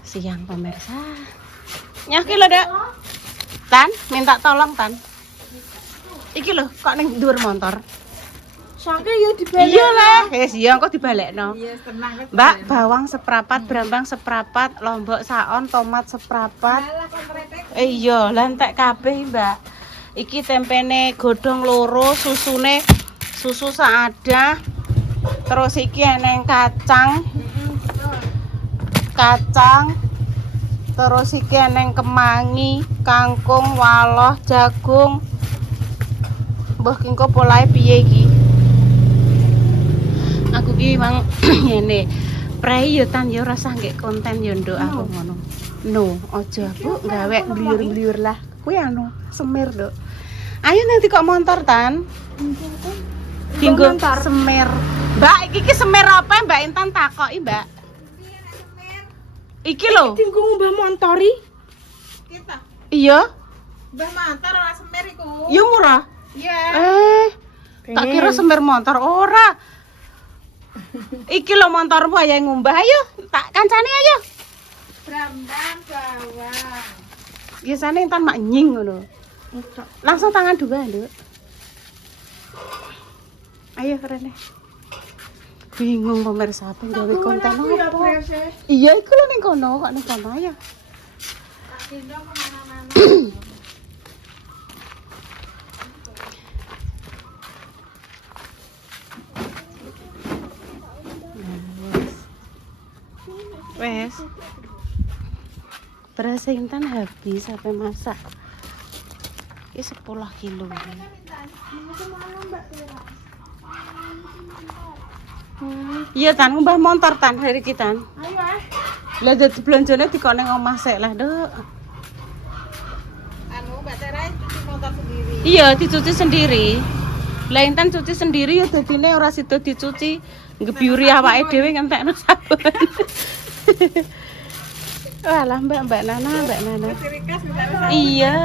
Siang pemirsa. Nyaki lho, Dek. Tan, minta tolong, Tan. Iki lho, kok ning dhuwur motor. Sangke yo dibalik. Iya lah, wis iya engko dibalekno. Iya, tenang kan. Mbak, bawang seprapat, brambang seprapat, lombok saon, tomat seprapat. Alah kon retek. Iya, lentek kabeh, Mbak. Iki tempene godhong loro, susune susu seada. Terus iki eneng kacang. Kacang. Terus iki eneng kemangi, kangkung, waloh, jagung. Mbah kingko polahe piye iki? Aku ki mang ngene. Prei yo tan yo rasa nggih konten yo nduk aku ngono. No, aja Bu, gawe bliur-bliur lah. Kuwi anu, semir, Nduk. Ayo nanti kok motor tan. Tinggo semir. Mbak, iki semir apa Mbak Intan takoki, Mbak? Iki lho. Tinggu ngubah montori. Kita. Iya. Mbah mantar ora semer iku. Yo murah. Iya. Tak kira semir motor ora. Iki lho motormu ayo ngumbah ayo. Tak kancane ayo. Brambang bawang. Biasane entan mak nying ngono. Langsung tangan dua, Nduk. Ayo rene. Bingung pemirsa apa gawe konten apa. Iya, iku lho ning kono, kok ning kono ya. Tak gendong kemana-mana. Wes. Beras Intan habis sampai masak. Ini 10 kilo. Iya tan, ngubah motor tan hari kita. Ayo Lah dadi belanjane dikok ning omah sik lah, Nduk. anu Mbak Tera cuci motor sendiri. Iya, dicuci sendiri. Lah Intan cuci sendiri ya dadine ora sida dicuci. Ngebiuri awake dhewe ngentekno sabun. Walah Mbak Nana. Sirikas Mbak Tera. Iya.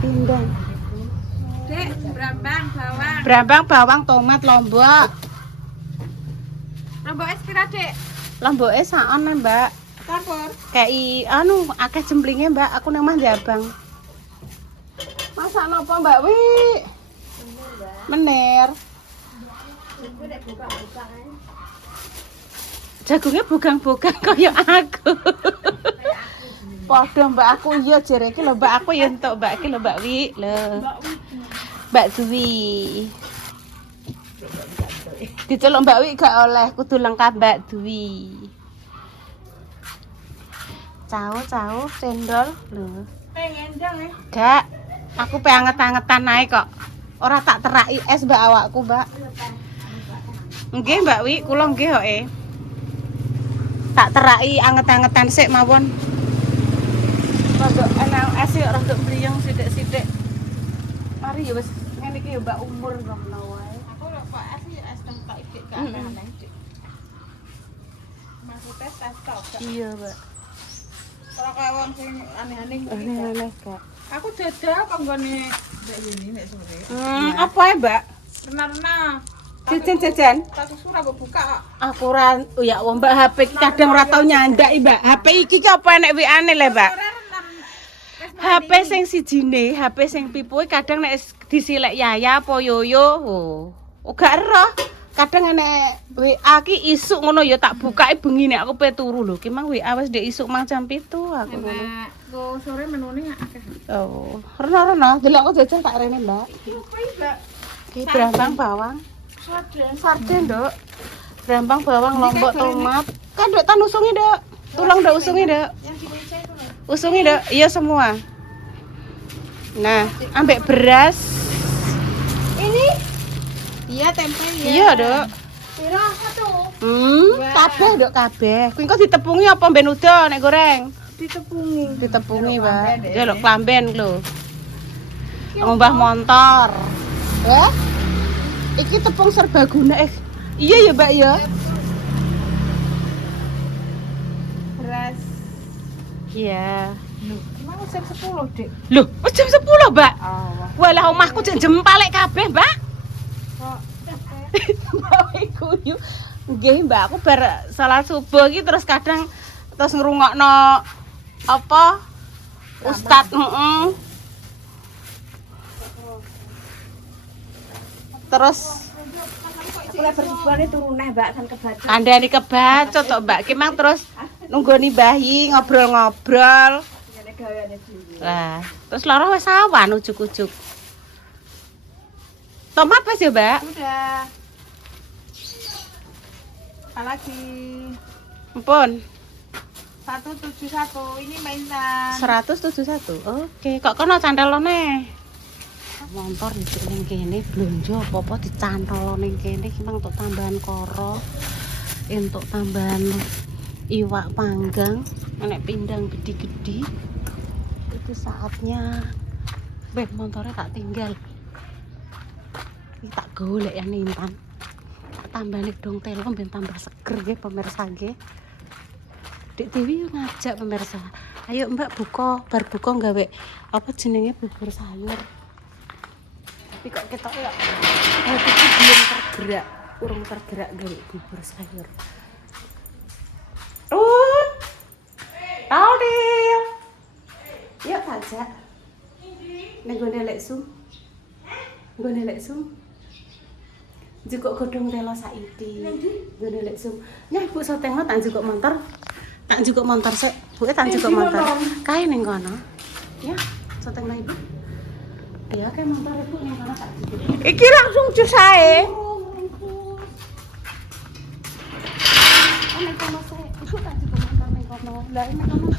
Pindang. Dek, brambang bawang. Brambang, bawang, tomat, lombok. Lombok es pira, Dek? Lomboke saon, Mbak. Campur. Kayak anu akeh jemblinge, Mbak. Aku nang Manjabang. Masak napa, Mbak Wi? Menir. Jagungnya bugang-bugang kaya aku. Padha Mbak aku iya jere iki lho Mbak aku ya entuk Mbak iki lho Mbak Wi lho. Mbak Dwi. Diceluk Mbak Wi gak oleh kudu lengkap Mbak Dwi. Cau cendol lho. Ngendong ya. Gak, aku pe anget-angetan ae kok. Ora tak teraki es Mbak awakku, Mbak. Nggih Mbak Wi, kula nggih kok tak teraki anget-angetan sik mawon. Rodok ana es yo rodok bliyong sithik-sithik. Mari ya wis ngene iki ya Mbak umur ngono wae. Aku lho kok es ya es teng tak iki gak aneh, Dik. Maksudnya es tok. Iya, Mbak. Ora kaya wong sing aneh-aneh. Aneh-aneh kok. Aku dodol kok nggone Mbak Yuni nek sore. Apa ya, Mbak? Rena-rena. Jajan-jajan. Tak susu ora mbok buka kok. Aku ora ya Mbak HP iki kadang ora tau nyandak Mbak. HP iki ki apa enek WA-ne le, Mbak? HP sing sijine, HP sing pipuke kadang nek disilek Yaya apa Yoyo, oh gak eroh. Kadang enek WA ki isuk ngono ya tak bukake bengi nek aku pe turu lho. Ki mang WA wis ndek isuk mang jam 7 aku ngono. Nek go sore menune akeh. Oh, rena-rena delok aku jajan tak rene, Mbak. Apa iki, Mbak? Ki brambang bawang. Sarden, Nduk. Brambang bawang lombok tomat. Kan Nduk tan usungi, Nduk. Tulang Nduk usungi, Nduk. Yang diwece itu lho. Usungi, Nduk. Iya semua. Nah, ambek beras. Ini? Iya, tempe ya. Iya, Nduk. Pira satu? Kabeh, Nduk, kabeh. Kuwi engko ditepungi apa mben udo nek goreng? Ditepungi. Ditepungi, Mbak. Ya lho klamben lho. Ngombah motor. Iki tepung serbaguna. Iya ya, Mbak ya. Beras. Iya. Emang jam 10, Dik. Loh, wis jam 10, Mbak. Oh, Walah omahku jek jempalek kabeh, Mbak. kok Mbak iku yo Nggih, Mbak, aku bar salat subuh iki terus kadang terus ngrungokno apa? Ustad, Terus Aku lek berhubungan turun neh, Mbak, kan kebaca. kandhani kebacut tok, Mbak. Ki mang terus nunggoni bayi ngobrol-ngobrol. Ngene gaweane dhewe. Lah, terus loro wis awan ujuk-ujuk. Tomat wis ya, Mbak? Udah. Apalagi Ampun. 171 ini mainan. 171. Oke, kok kono cantelone. Motor iki ning kene blonjo apa-apa dicantol ning kene ki mang untuk tambahan koro. Entuk tambahan iwak panggang, nek pindang gede-gede. Itu saatnya motornya tak tinggal. Iki tak golek ya Intan. Tambahane dong telo ben tambah seger nggih pemirsa nggih. Dik Dewi ngajak pemirsa. Ayo Mbak buka, bar buka gawe apa jenenge bubur sayur. Tapi kok ketok ya hatiku belum tergerak, urung tergerak gawe bubur sayur. Run. Taudil. Yuk saja. Nek gone lek sum. Gone lek sum. Jukuk godhong telo saiki. Gone lek sum. Nyah Bu sotengno tak jukuk montor. Tak jukuk montor sik. Bu tak jukuk montor. Kae ning kono. Ya, sotengno Ibu. Ya kayak montor Ibu ning kono tak jukuk. Iki langsung jus ae. Ning kono sik. Ibu tak jukuk montor ning kono. Lah ning kono.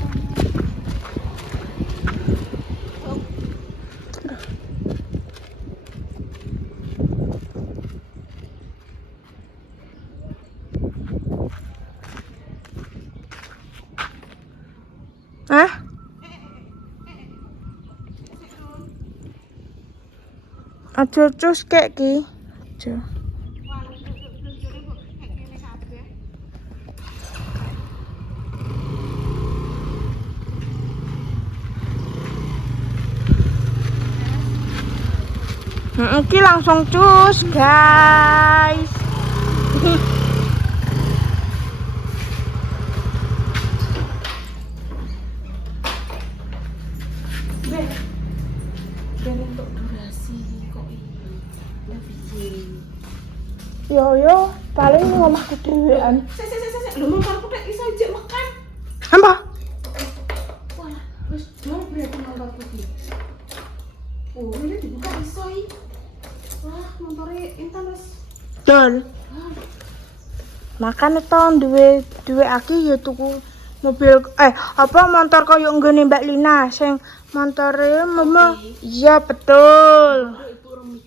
Hah? Aja cus kek ki. Aja. Iki langsung cus, guys. Ben untuk durasi kok ini lebih Yo, paling ngomahku dhewean. Sik. Lho montorku tek iso ijek mekan. Apa? Wah, wis dol berarti montorku iki. Oh, ini dibuka iso iki. Wah, montore Intan wis. Dol. Makane to duwe aki ya tuku mobil apa motor koyo nggone Mbak Lina sing montore mama. Iya betul. Ibu urung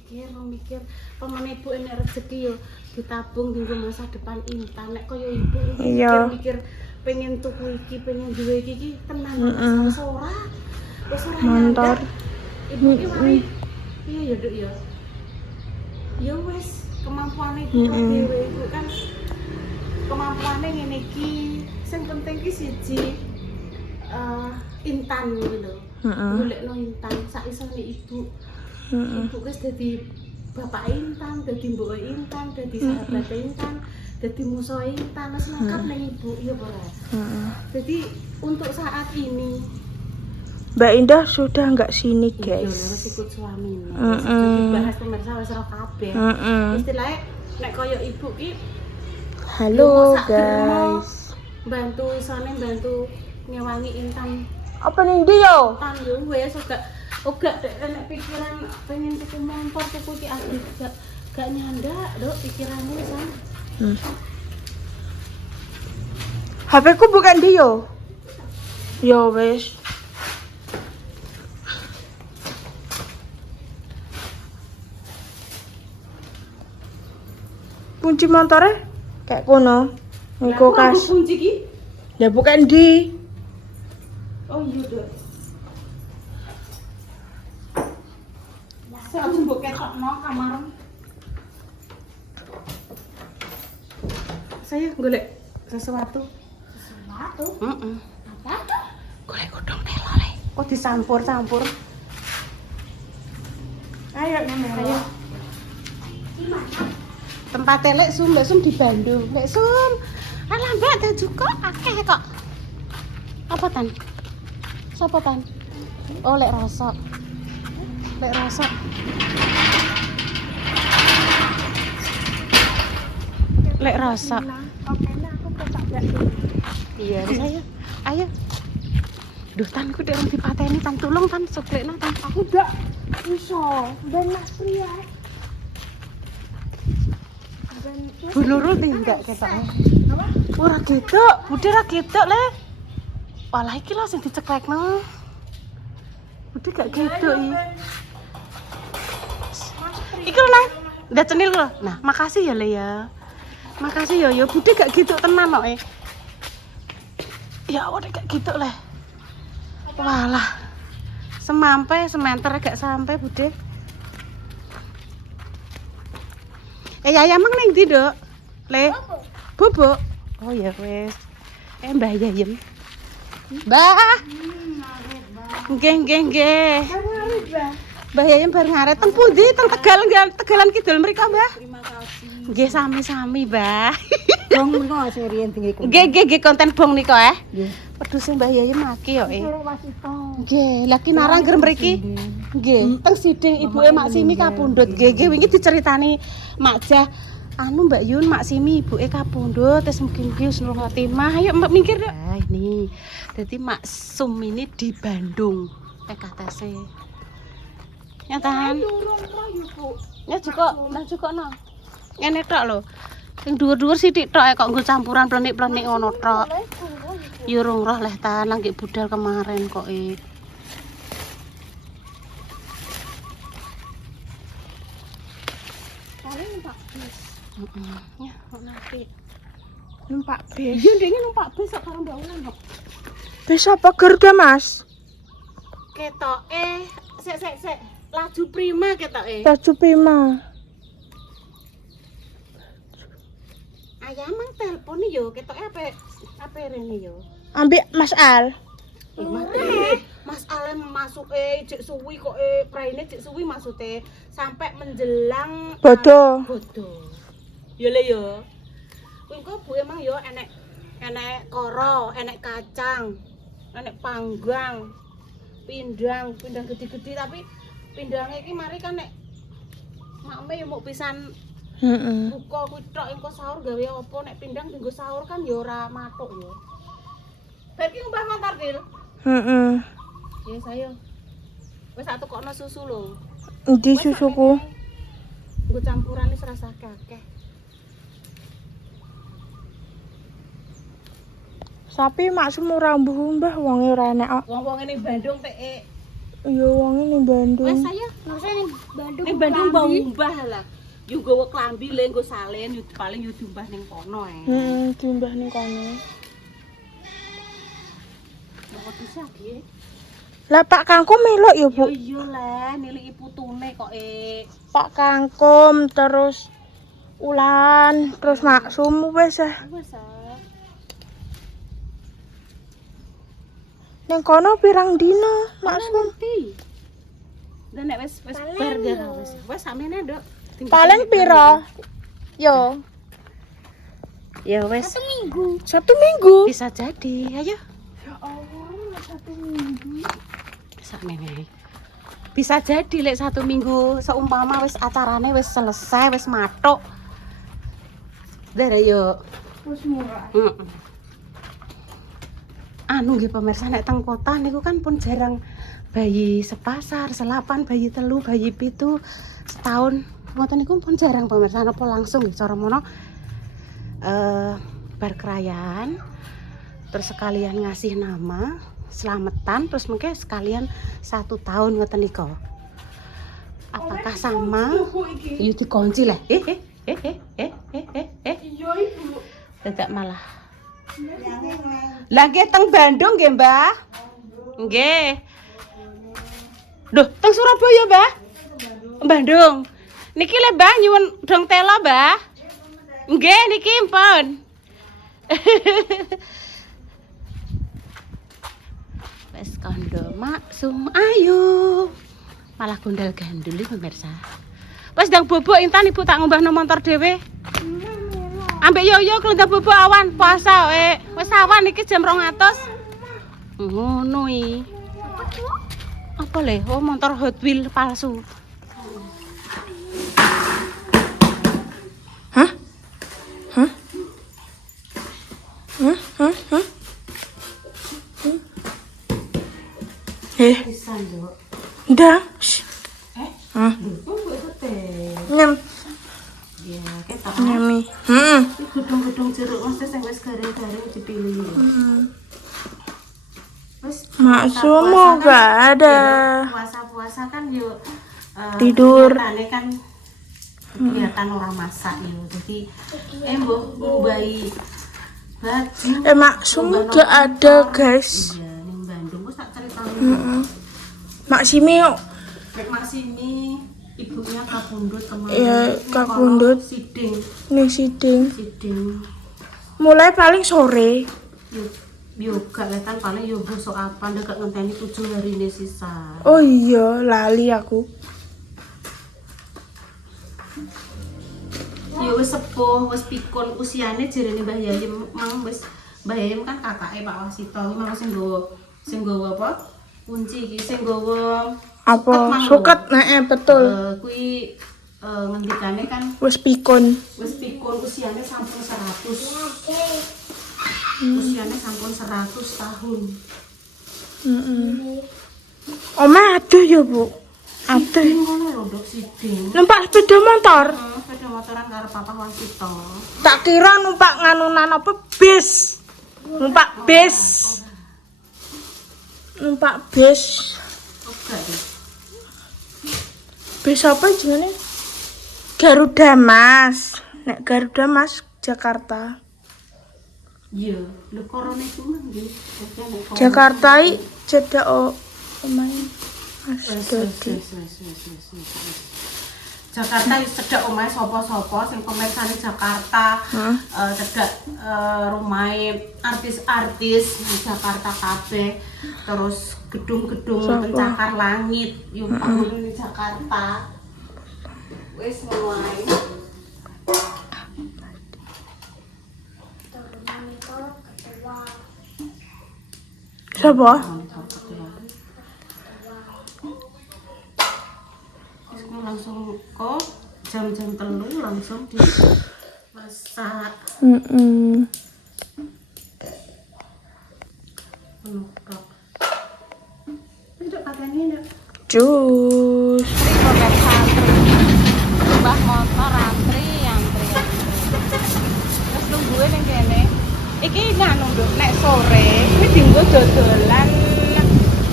mikir. Pemane Ibu enek rezeki yo ditabung dinggo masa depan Intan. Nek koyo Ibu Iya. mikir pengen tuku iki, pengen duwe iki tenan wis ora. Wis ora Motor. nyadar. Ibu ki mari piye ya, Duk ya. Ya wis kemampuane Ibu dhewe Ibu kan kemampuane ngene iki. Sing penting ki siji Intan gitu lho. Golekno Intan sak isone Ibu. Ibu wis dadi bapak Intan, dadi mbok Intan, dadi sahabat Intan, dadi musuh Intan, wis lengkap ning Ibu ya ora. Jadi untuk saat ini Mbak Indah sudah nggak sini, iya guys. wis ikut suaminya. Jadi bahas pemirsa wis ora kabeh. Istilahnya nek koyo Ibu ki Halo, sak gelem guys. bantu isone bantu ngewangi Intan. Apa nih dia? Tan yo wis uga nek pikiran pengen tuku motor tuku ki asli gak nyandak Dok pikiranmu san. HP ku bukan dia. Yo wes. Kunci motornya kayak kono. Ning kulkas. Kunci ki. Ya bukan di. Oh iya Dok. Saya harus mbok ketokno kamar. Saya golek sesuatu. Sesuatu? Apa tuh? Golek godhong telo le. Kok dicampur-campur? Ayo, Nenek. Ayo. Gimana? Tempat Lek Sum di Bandung. Lek Sum. Alah Mbak daju kok akeh kok. Apa tan? Sopo tan? Oh Lek Rosok. Lek Rosok. Lek Rosok. Iya, ayo. Ayo. Duh tan ku dek orang dipateni tan tulung tan suklekno tan. Aku ndak iso. Ben Mas Pria. Bu Nurul enggak ketoke. Apa? Ora ketok, budhe ra ketok le. Walah iki lho sing diceklekno. Budhe gak ketok iki. Iki lho nang. Udah cenil lho. Nah, makasih ya Le ya. Makasih ya budhe gak ketok tenan kok. Ya udah gak ketok le. Walah. Sementer gak sampai budhe. Ya emang ning ndi, Dok? Le. Bubuk. Oh ya wes. Mbah Yayem. Mbah. Nggih. Mbah Yayem bar ngaret teng pundi? Teng Tegalan Kidul mriko, Mbah. Terima kasih. Nggih sami-sami, Mbah. Bong niku sing riyen tinggi ku. Nggih konten bong nika Nggih. Pedus sing Mbah Yayem aki yo Wasito. Nggih, lha ki narang ngger mriki. Nggih, teng siding ibuke Mak Simi kapundhut. Nggih wingi diceritani Mak Jah. Anu Mbak Yun, Mak Simi ibuke kapundhut, terus mugi-mugi husnul khotimah. Ayo Mbak mikir dok. Nah, ini. Jadi Mak Sum ini di Bandung PKTC. Ya tahan. Ya cukup no. Ngene tok lho. Sing dhuwur-dhuwur sithik tok kok nggo campuran plenik-plenik ngono tok. Ya urung roh leh ta nang budal kemarin kok Ya, nanti Numpak bis. iya dia numpak bis kok karo Mbak Ulan kok. Bis apa Garuda, Mas? Ketoke sik laju prima ketoke. Laju Prima. Ayah mang telepon yo ketoke apa rene yo. Ambek Mas Al. Mas Ale masuk cek suwi kok praine cek suwi maksude sampai menjelang Bodo. Ya le yo. Kuwi kok Bu emang yo enek koro, enek kacang, enek panggang, pindang gede-gede tapi pindangnya iki mari kan nek makme yo mau pisan buka kuwi tok engko sahur gawe apa nek pindang dienggo sahur kan yo ora matuk yo. Berarti ngubah motor Dil. Ya saya. Wis tak tukokno susu lho. Endi susuku? Nggo campuran wis rasake akeh. Sapi mak semua rambuh mbah wonge ora enek kok. Wong-wong ning Bandung teke. Iya wonge ning Bandung. Wes saya, ning Bandung. Ning Bandung mbah umbah lah. Yo nggawa klambi le nggo salen yo paling yo diumbah ning kono Diumbah ning kono. Kok bisa iki? Lah Pak Kangkum melok ya, Bu? Iya lah, niliki putune kok Pak Kangkum terus Ulan, terus Maksum wis Wes ning kono pirang dina Maksum? Dan nek wis bar ya wis samene nduk. Paling pira? Yo. Ya wis. 1 minggu. 1 minggu. Bisa jadi, ayo. Ya Allah, 1 minggu. Sakmene. Bisa jadi lek 1 minggu seumpama wis acarane wis selesai, wis matuk. Dere yo. Wis murah. Anu nggih pemirsa nek teng kota niku kan pun jarang bayi sepasar, selapan, bayi telu, bayi pitu setahun. Ngoten niku pun jarang pemirsa napa langsung nggih cara mono bar kerayaan terus sekalian ngasih nama, selamatan terus mungkin sekalian 1 tahun ngoten niku. Apakah sama? Yo dikunci lah. Iya Ibu. Dadak malah. Lah nggih teng Bandung nggih, Mbah. Nggih. Duh, teng Surabaya, Mbah? Bandung. Niki le, Mbah, nyuwun dong tela, Mbah. Nggih, niki mpun. Wes kondo Maksum ayo. Malah gondal gandul iki pemirsa. Wis ndang bobok Intan ibu tak ngombahno motor dhewe. Ambek yo kelentar bobok awan puasa wis awan iki jam 200. Ngono iki. Apa le? Oh motor Hot Wheel palsu. Hah? Udah. Hah? Nyam. Ya, ketok. Nyami. Gedung-gedung jeruk mesti sing wis garing-garing dipilih. Wis Maksumu gak ada. Puasa-puasa kan yo Tidur. kegiatane kan kegiatan orang masak yo. Jadi mbok ngumbahi baju. Maksumu gak ada, guys. Iya, ning Bandung wis tak critani. Mak Simi yuk. Nek Mak Sini ibunya kabundut kemarin. Iya, kabundut. Siding. Nih siding. Siding. Mulai paling sore. Yo gak letan paling yo besok apa ndak ngenteni 7 hari ini sisa. Oh iya, lali aku. Ya wis sepuh, wis pikun usiane jarene Mbah Yayim, mang wis Mbah Yayim kan kakake Pak Wasito, iki mang sing nggawa apa? Kunci iki sing nggawa Apa? Suket, betul. Kuwi ngendikane kan Wis pikun. usiane sampun 100. Usiane sampun 100 tahun. Oma aduh ya, Bu. Aduh. Ngono lho, Dok, siding. Numpak sepeda motor. Sepeda motoran karo Papa Wasito. Tak kira numpak nganunan apa bis. Numpak bis. Numpak bis. Oke deh. Bis apa jenenge? Garuda Mas. Nek Garuda Mas Jakarta. Iya, lho corona itu mah nggih. Jakarta i cedak omahe Mas Dodi. Jakarta wis cedhak omahe sapa-sapa sing pemirsane Jakarta. Cedhak rumahe artis-artis di Jakarta kabeh. Terus gedung-gedung pencakar langit yo panggone di Jakarta. Wis mulai. Siapa? Langsung kok jam-jam 3 langsung dimasak. Penuh kok. Itu katanya ndak. Jus. Mbah motor antri. Terus nungguin yang kene. Iki nganu nduk nek sore iki dienggo dodolan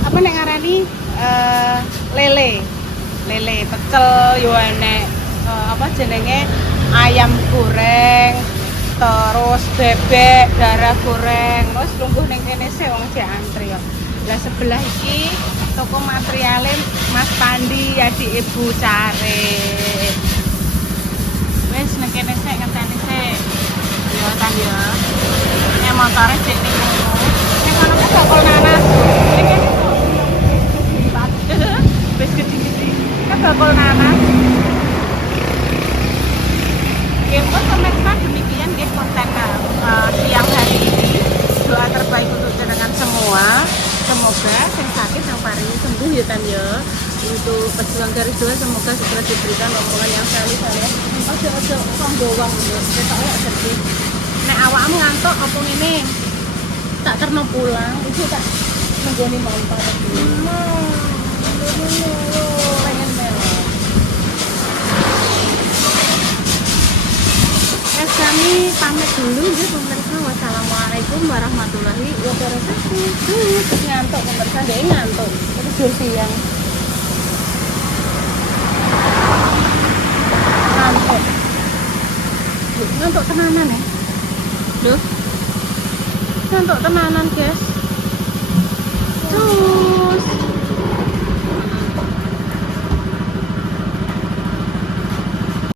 apa nek ngarani lele pecel yo enek apa jenenge ayam goreng terus bebek darah goreng terus lungguh ning kene sih wong sik antri yo. Lah sebelah iki toko materiale Mas Pandi adik Ibu Care. Wis ning kene sik ngenteni sik. Yo kan yo. Nek motore sik ning kono. Nek kono ku bakul nanas. Ning kene wis gede-gede. Kan bakul nanas. Nggih, pemirsa demikian nggih konten siang hari ini. Doa terbaik untuk jenengan semua. Semoga yang sakit yang paling sembuh ya kan ya. Untuk pejuang garis 2 semoga segera diberikan omongan yang saleh. Ojo songgowang ya. Ketoknya sedih. Nek awakmu ngantuk apa ngene? Tak terno pulang, itu tak nenggoni motor. Pengen melo. Kami pamit dulu ya pemirsa. Wassalamualaikum warahmatullahi wabarakatuh. Terus ngantuk pemirsa, dia ngantuk. Terus jam siang. Ngantuk tenanan ya. Duh. Ngantuk tenanan, guys. Tuh.